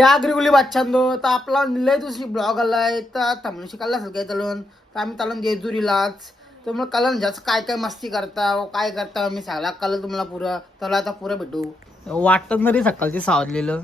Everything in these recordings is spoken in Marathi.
ज्या अग्रिगुली बादशांदो तर आपला लय दुसरी ब्लॉग आलाय तर थांबून शिकायला असेल काय तलून तर आम्ही तलून जेजुरीलाच तर मग कळलं जास्त काय काय मस्ती करता काय करता मी सांगला कळलं तुम्हाला पुरं त्याला आता पुरं भेटू वाटत तरी सकाळची सावरलेलं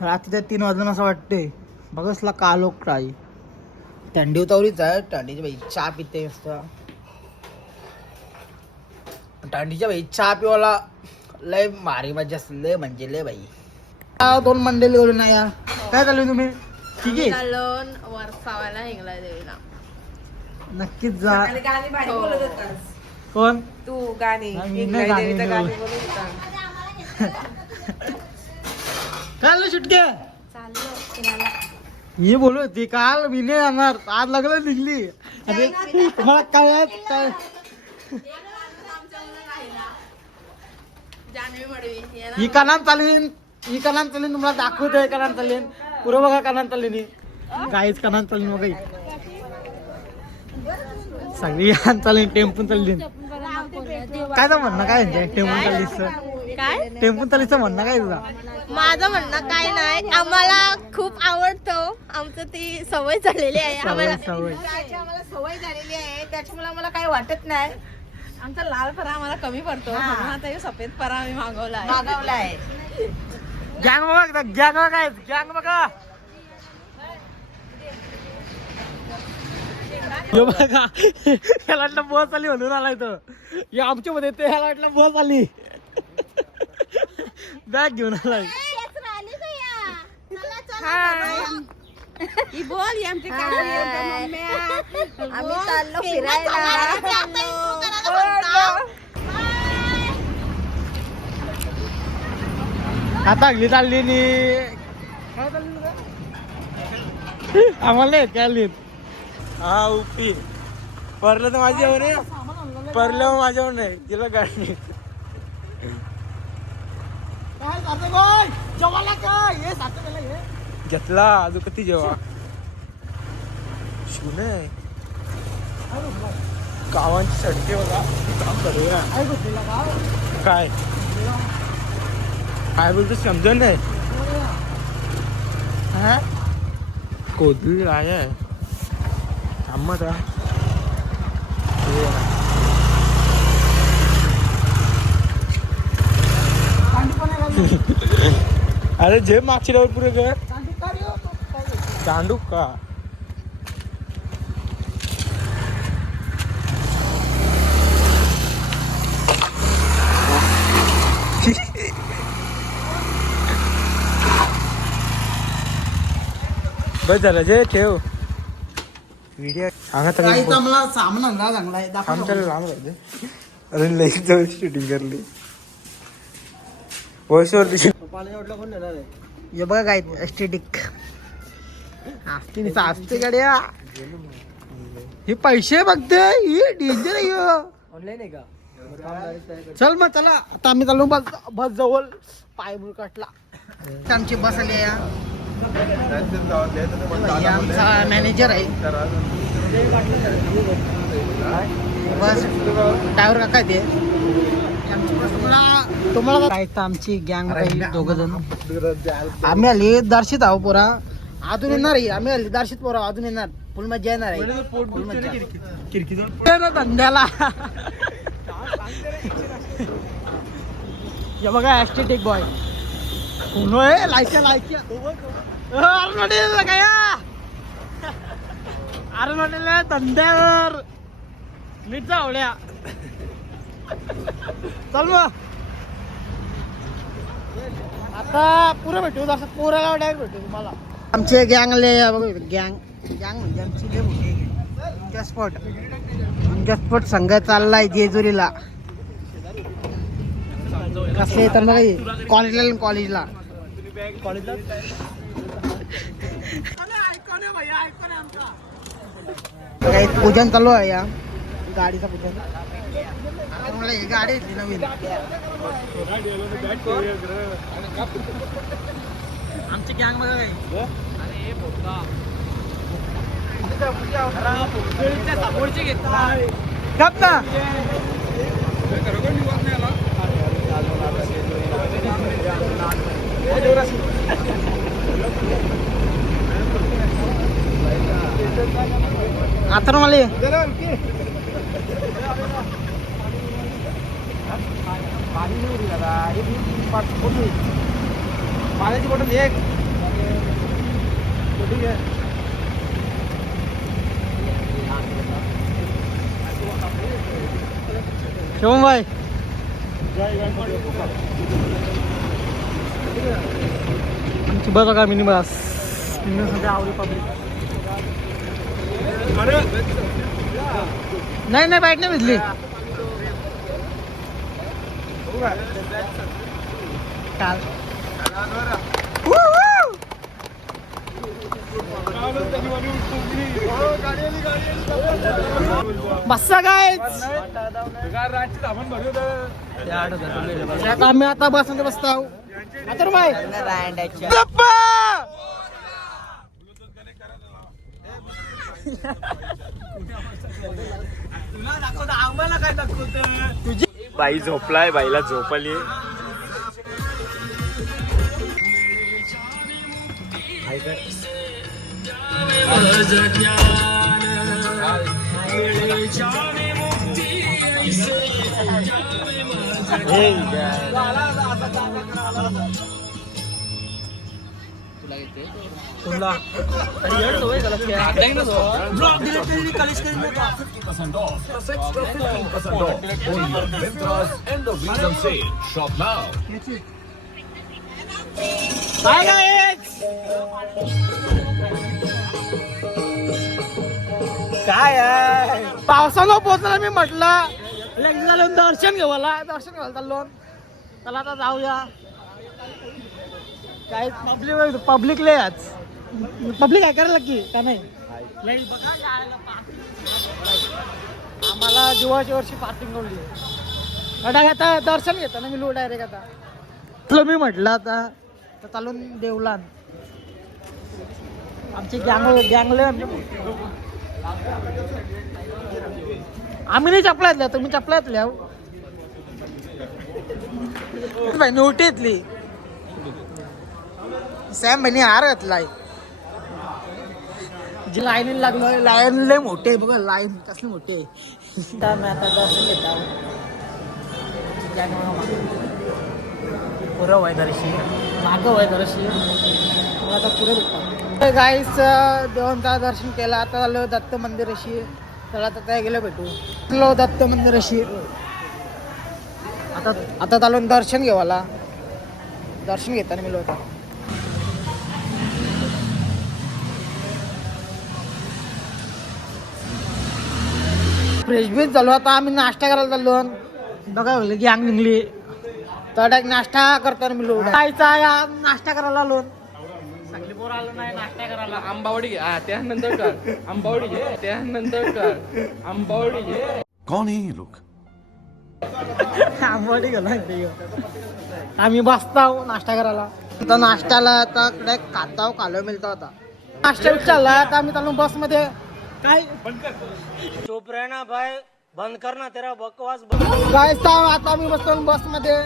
रात्रीच्या 3 वाजून असं वाटते बघसला कालोक काय थंडी उतावरीच आहे थंडीची बाई चहा पिते असतं थंडीच्या बाई चहा पिवाला लय मारी मजा असते लय म्हणजे लय बाई 2 मंडळी करून या काय चालू तुम्ही ठीक आहे वर्षावाला हिंगला देवीला नक्कीच जा गाणी भारी बोलत होतास कोण तू गाणी आम्ही इंग्रजी नाही देवीचं गाणी गाणी बोलत होता काय सुटके ही बोलू होती काल मी नाही जाणार आज लागलं निघली अरे तुम्हाला काय काय ही कानात चालीन तुम्हाला दाखवतोय कानात चालीन पुरं बघा कानात चालीन गाईच कानात चालीन बघा सगळी चालीन टेम्पून चालली काय तर म्हणणं काय टेम्पून चाललीच काय टेम्पून चालीचं म्हणणं काय तुझा माझं म्हणणं काय नाही आम्हाला खूप आवडतो आमचं ती सवय झालेली आहे आम्हाला सवय आम्हाला सवय झालेली आहे त्याच्यामुळे आम्हाला काही वाटत नाही आमचा लाल परा आम्हाला कमी पडतो म्हणून आता हे सफेद परा आम्ही मागवला आहे गँग बघा गँग बघा गँग बघा बघा ह्याला वाटलं बस आली म्हणून आलाय तो या आमच्या मध्ये ते ह्याला वाटलं बस आली बॅग घेऊन आलाय बोल आमची आम्ही चाललो फिरायला आता अगली चालली नी आम्हाला नाही काय लिहित हा उपी परलं तर माझ्यावर नाही परलं माझ्यावर नाही तिला गाडी घेतला अजून किती जेव्हा शिवण गावांची सडके बघा काम करूया काय काय बोलतो समजून नाही हा कोदली आहे थांबत अरे जे मागची डावर पुरे घर चांडूक का बस झालं जे ठेव व्हिडिओ सांगा मला सामान आणला चांगला आहे आमच्या लांब राहते अरे लई जवळ शूटिंग करली वर्षवरती हे बघा काय एस्टेटिक असते गाड्या हे पैसे बघते ही डेंजर आहे ऑनलाईन आहे का चल मग चला आता आम्ही चालू बस जवळ पाय बुल काटला आमची बस आली आमचा मॅनेजर आहे बस ड्रायव्हर काका ते तुम्हाला काय तर आमची गँग राहील 2 जण आम्ही आली दर्शित आहो पोरा अजून येणार आहे आम्ही आली दर्शित पोरा अजून येणार फुल मजा येणार आहे धंद्याला हे बघा ऍस्टेटिक बॉय लायच्या अरे धंद्यावर नीट जावड्या चल मग आता पुरं भेटू असं पोराला डायरेक्ट भेटू तुम्हाला आमचे गँगले गँग म्हणजे आमची लय मोठी स्पॉट संघ चाललाय जेजुरीला कसले येतात बघा कॉलेजला पूजन चालू आहे या गाडीचं पूजन मला ही गाडी येतली नवीन आमची गँग बघा गप ना बाथरूम आले पाण्याची बॉटल एक शिवम भाई आमची बस बघा मिनी बस आवडी पब्लिक नाही नाही बाईट नाही भेटली चाल बस्सा काय आम्ही आता बसमध्ये बसतो आता बाय बाई झोपलाय बाईला झोपली काय आहे पावसाला पोहोचला मी म्हटलं झालं दर्शन घेवाला दर्शन घ्यायला चाललो चला आता जाऊया काय पब्लिक लय आज पब्लिक काय करायला की का नाही आम्हाला दिवाळीच्या वर्षी पार्किंग कवली आता दर्शन घेता ना मी लो डायरेक्ट आता मी म्हटलं आता चालून देवलान आमची गँगले आम्ही नाही चपलातल्या तुम्ही चपलातल्या नोटीतली सॅम बहिणी हार घातलाय जी लाईन लागलो लाईन लय मोठे बघ लाईन कसली मोठी आहे मी आता दर्शन घेता पुरं वय दर्शी मागं वय दर्शी मला आता पुरं भेटतात गाईच देवांचं दर्शन केलं आता आलो दत्त मंदिराशी चला आता काय गेलं भेटू दत्त मंदिराशी आता चालून दर्शन घेवाला दर्शन घेताना मी होता फ्रेश बीच चालू आता आम्ही नाश्ता करायला चाललो बघा की अंग निघली तर एक नाश्ता करताना मी लोक नाश्ता करायला आलो चांगली पोर आलो नाही नाश्ता करायला आंबावडी घे त्यानंतर कर आंबावडी घे त्यानंतर कर आंबावडी घे कौन है ये लोग आंबावडी गेला आम्ही बसताव नाश्ता करायला आता नाश्त्याला आता खाताव कालो मिळता होता नाश्ता चालला आता आम्ही चालू बस मध्ये काय चुप ना भाई बंद कर ना तेरा बकवास काय आता आम्ही बसतो बस मध्ये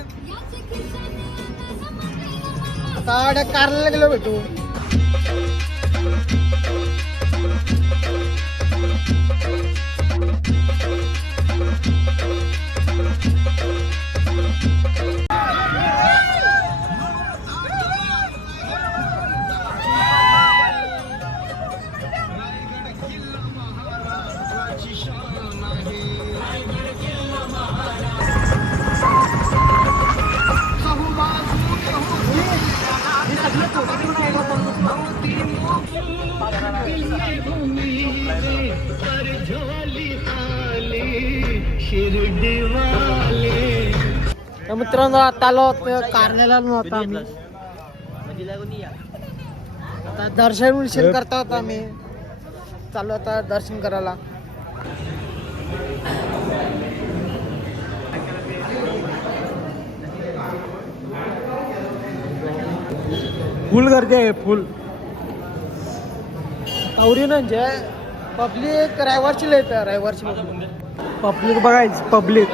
आता कारला गेलो भेटू मित्रांनो आता आलो कारण्याला आता आता दर्शन करता होता आम्ही चालू आता दर्शन करायला फुल गर्दी आहे फुल तावरी म्हणजे पब्लिक रविवारची येत रविवारची पब्लिक बघायची पब्लिक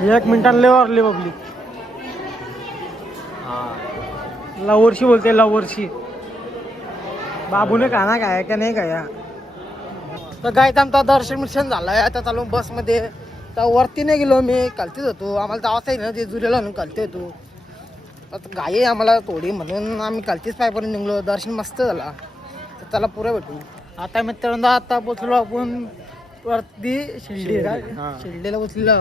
1 मिनिटाला लय वारली पब्लिक लवर्षी बोलते लवर्षी बाबूने खाना खाया का नाही खाया तर गायत आमचा दर्शन झालाय. आता चालू बसमध्ये. तर वरती नाही गेलो मी, खालतीच होतो. आम्हाला जावंच आहे ना जेजुरीला म्हणून खालती होतो. आता घाई आहे आम्हाला थोडी म्हणून आम्ही खालतीच पायपर्यंत निघलो. दर्शन मस्त झाला. तर त्याला पुरं भेटू. आता मित्रांनो आता पोचलो आपण वरती शिर्डी का शिर्डीला पोचलो.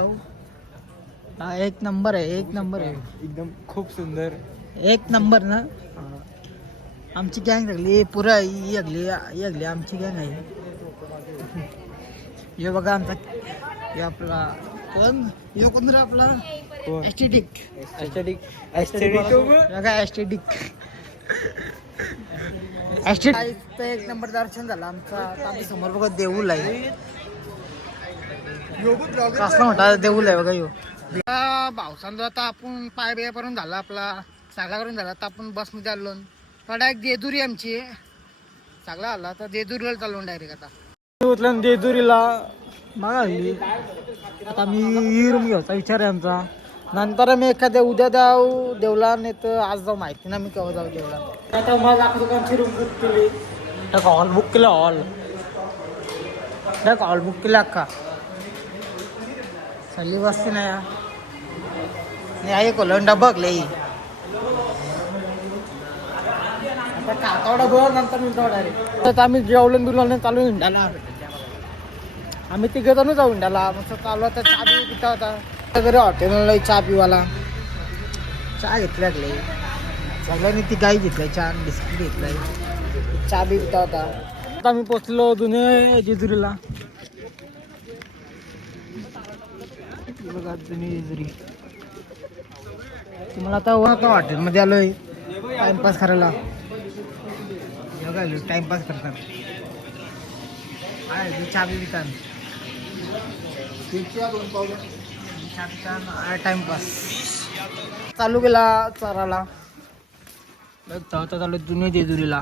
हा एक नंबर आहे, एक नंबर आहे, एकदम खूप सुंदर. एक नंबर ना. आमची गँग लागली पुरा लागली आमची गँग आहे. हे बघा आमचा हे आपला कोण हे कोण रे आपला एस्थेटिक एक नंबर दर्शन झालं आमचा. आमच्या समोर बघा देऊळ आहे. कसला मोठा देऊळ आहे बघा यो. पावसानं आता आपण पाय बिया करून झाला आपला सगळा करून झाला. आता आपण बसमध्ये आलो. थोडा एक जेजुरी आमची सगळा आला तर जेजुरीला चाललो डायरेक्ट. आता उचलून जेजुरीला मागली. आता मी रूम घ्यायचा विचार आहे आमचा. नंतर मी एखाद्या उद्या जाऊ देवला नाही तर आज जाऊ माहिती ना मी केव्हा जाऊ देवला. आता मला दुकानची रूम बुक केली. हॉल बुक केला. हॉल बुक केला अक्का चालली बसती नाही आई कोलंडा बघले. आता कातवडा बघ नंतर मी डायरेक्ट. तर आम्ही जेवलं बिवलं चालू हिंडाला. आम्ही तिघे जण जाऊ हिंडाला. मस्त चालू आता चहा बी पिता होता. घरी हॉटेलला चहा पिवाला चहा घेतल्या लागले सगळ्यांनी. ती गाई घेतलाय चहा बिस्किट घेतलाय चहा बी पिता होता. आता आम्ही पोचलो जुने जेजुरीला. बघा जुनी जेजुरी. तुम्हाला आता हॉटेलमध्ये आलोय टाइमपास करायला. बघा टाइमपास करतात चहा बी पितात. टाइमपास चालू केला चराला. आता चालू जुने जेजुरीला.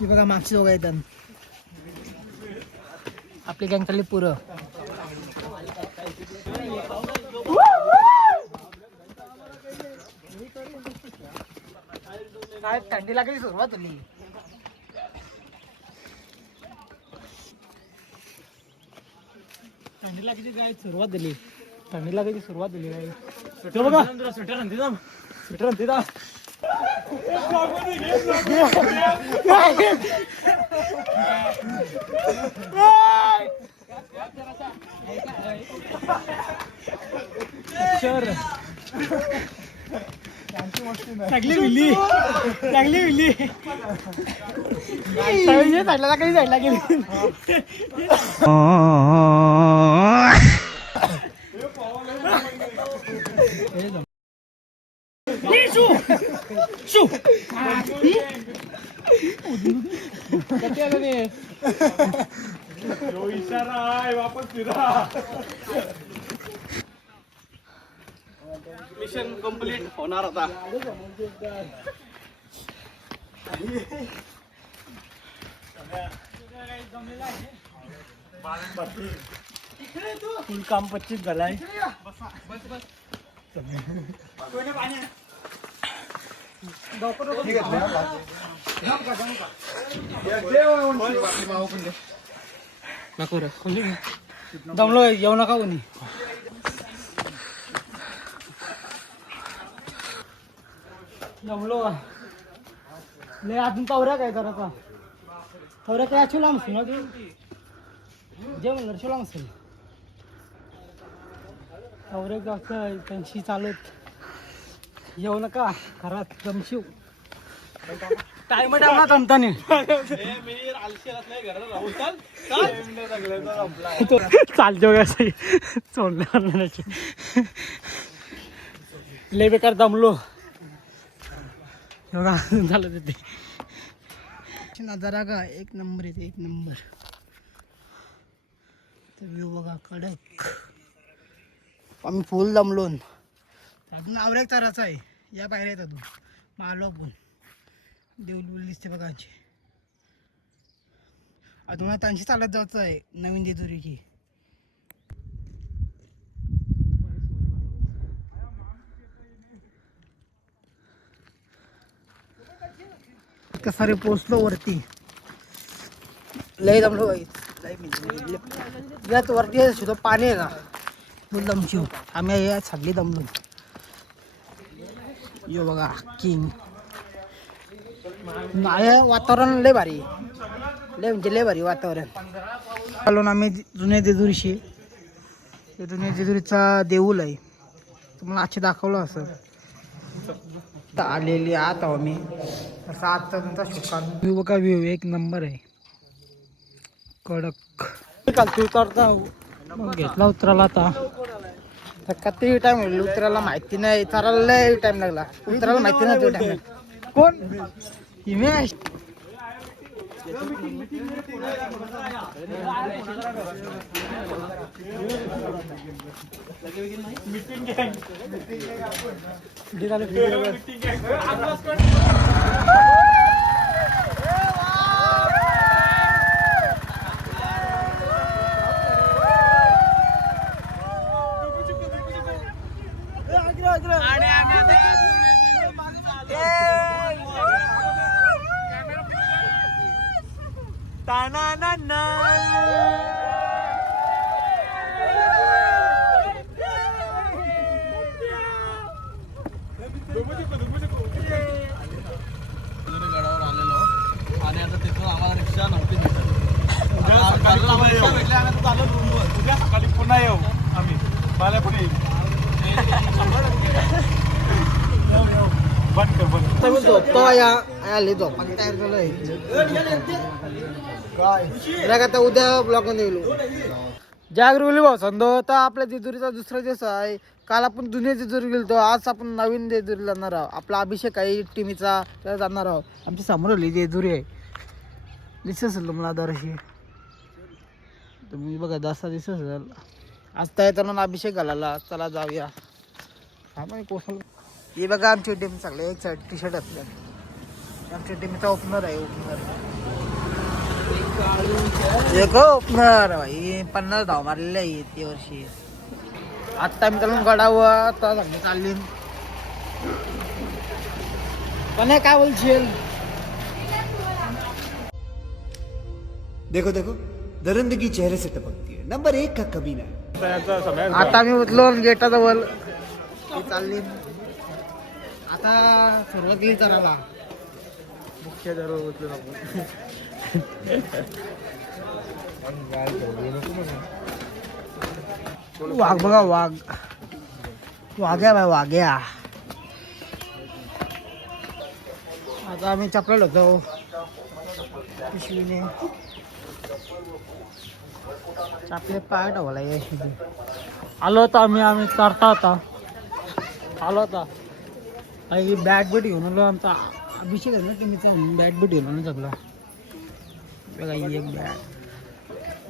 ही बघा मागची दोघं येतात. आपली गँग चालली पुरं. काय थंडी लागली सुरुवात झाली. थंडी लागायची काय सुरुवात झाली. थंडी लागायची सुरुवात झाली काय. बघा स्वेटर आणते ना. स्वेटर आणते ना. चांगली विली चांगली विली साईडला काही साईडला गेली. मिशन कंप्लीट होणार आता. फुल काम 25 झालाय. दमलो येऊ नका कोणी. जमलो लय अजून तवऱ्या काय करायचा. तवऱ्या काय लांब असेल ना तू जे म्हणलं लांब असेल. तवऱ्या गावचं त्यांशी चालत येऊ नका घरात जमशिव. टाइम टाइम जमता नाही. चालतो कसं सोडलं लय बेकार दमलो. एवढा झालं तिथे नजारा का एक नंबर येते एक नंबर. व्ह्यू बघा कडक. आम्ही फुल दमलो. अजून आवरा एक ताराचा आहे. या पायऱ्या येतात अजून आलो आपण. देऊल दिसते बघा. अजून त्यांशी चालत जायचं आहे नवीन जेजुरीची. कसा रे पोचलो वरती. लय दमलो बाई. लय म्हणजे यात वरती आहे सुद्धा पाणी आहे ना. मुद्दाम शिव आम्ही या सगळी दमलो. यो बघा किंग नाही वातावरण लय भारी. लय म्हणजे लय भारी वातावरण. आलो ना आम्ही जुन्या जेजुरीशी. जुन्या जेजुरीचा देऊळ आहे. तुम्हाला आजचे दाखवलं असं. आलेली आत आहो मी. असा आजचा तुमचा शिकाल व्ह्यू बघा. व्ह्यू एक नंबर आहे. कडक कालती उतरता मग घेतला उतराला. आता किती टाइम होईल उतरायला माहिती नाही. उतरायला लय टाइम लागला. उतरायला माहिती नाही तो टाइम. कोण हिमेश गडावर आलेलो आणि आता तिथून आम्हाला रिक्षा नव्हती भेटत. उद्या सकाळी पुन्हा येऊ आम्ही. मला पण येईल. झोपतो आले झोपायला तयार झालोय. काय आता उद्या ब्लॉग मध्ये येलो. जागरूली भाऊ संदो. तर आपल्या जेजुरीचा दुसरा दिवस आहे. काल आपण जुन्या जेजुरी गेलो. आज आपण नवीन जेजुरी जाणार आहोत. आपला अभिषेक आहे टीमीचा त्याला जाणार आहोत. आमच्या समोर आली जेजुरी आहे. दिसत असेल तुम्हाला दरशी. तुम्ही बघा जास्त दिसत असेल. आज त्या येताना अभिषेक घालायला. चला जाऊया. हा मग कोसल हे बघा आमची टीम चांगले. एक साईड टी शर्ट असल्या. आमच्या टीमचा ओपनर आहे. एक ओपनर भाई 50 धाव मारलेले आहे ते वर्षी. आत्ता मी त्याला गडावर आता चालली. पण काय बोलशील. देखो देखो दरिंदगी चेहरे से टपकती है. नंबर 1 का कमीना. आता मी उतलो गेटाजवळ चालली. आता सुरुवात केली चराला. मुख्य दरवाजा उचलून आपण. वाघ बघा वाघ. वाघ्या बाय वाघ्या. आता आम्ही चपलेल होतो पिशवीने. आपले पाय ठेवला. आलो होता आम्ही चरता होता. आलो होता आई बॅट बट घेऊन आलो. आमचा अभिषेक आहे ना टीमचा बॅट बट घेऊन आलो सगळा. बघा ही एक बॅट.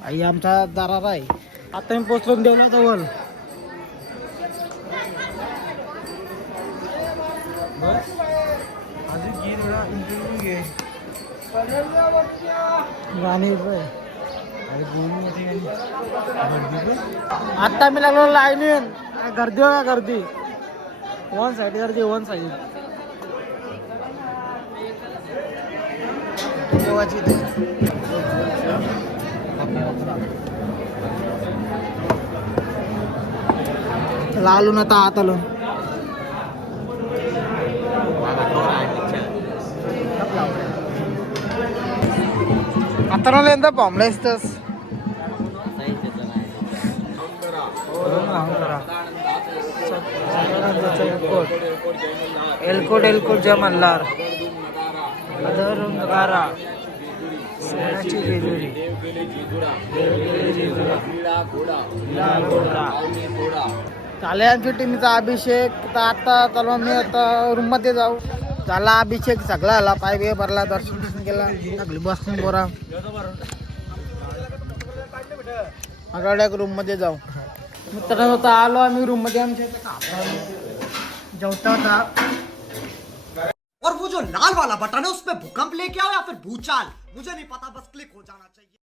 आई आमचा दरारा आहे. आता मी पोचलो देवला जवळ. गाणी आता मी लागलो लाईनीन. गर्दी हो का गर्दी. वन साईड गर्दी. वन साईड देवाची लालून आता आत आलो. आता ना बॉम्बला असतस. एलकोट एलकोट जय मल्हार. अधरंगारा सोन्याची जेजुरी. झाले आमची टीमचा अभिषेक. तर आता चला मी आता रूम मध्ये जाऊ. झाला अभिषेक सगळा आला. पाय बे भरला. दर्शन केला. लागली बसून बोरा. आठवड्याक रूम मध्ये जाऊ. मित्रांनो आता आलो आम्ही रूम मध्ये. आमच्या जेवता होता. और वो जो लाल वाला बटन है उसमें भूकंप लेके आओ या फिर भूचाल, मुझे नहीं पता, बस क्लिक हो जाना चाहिए.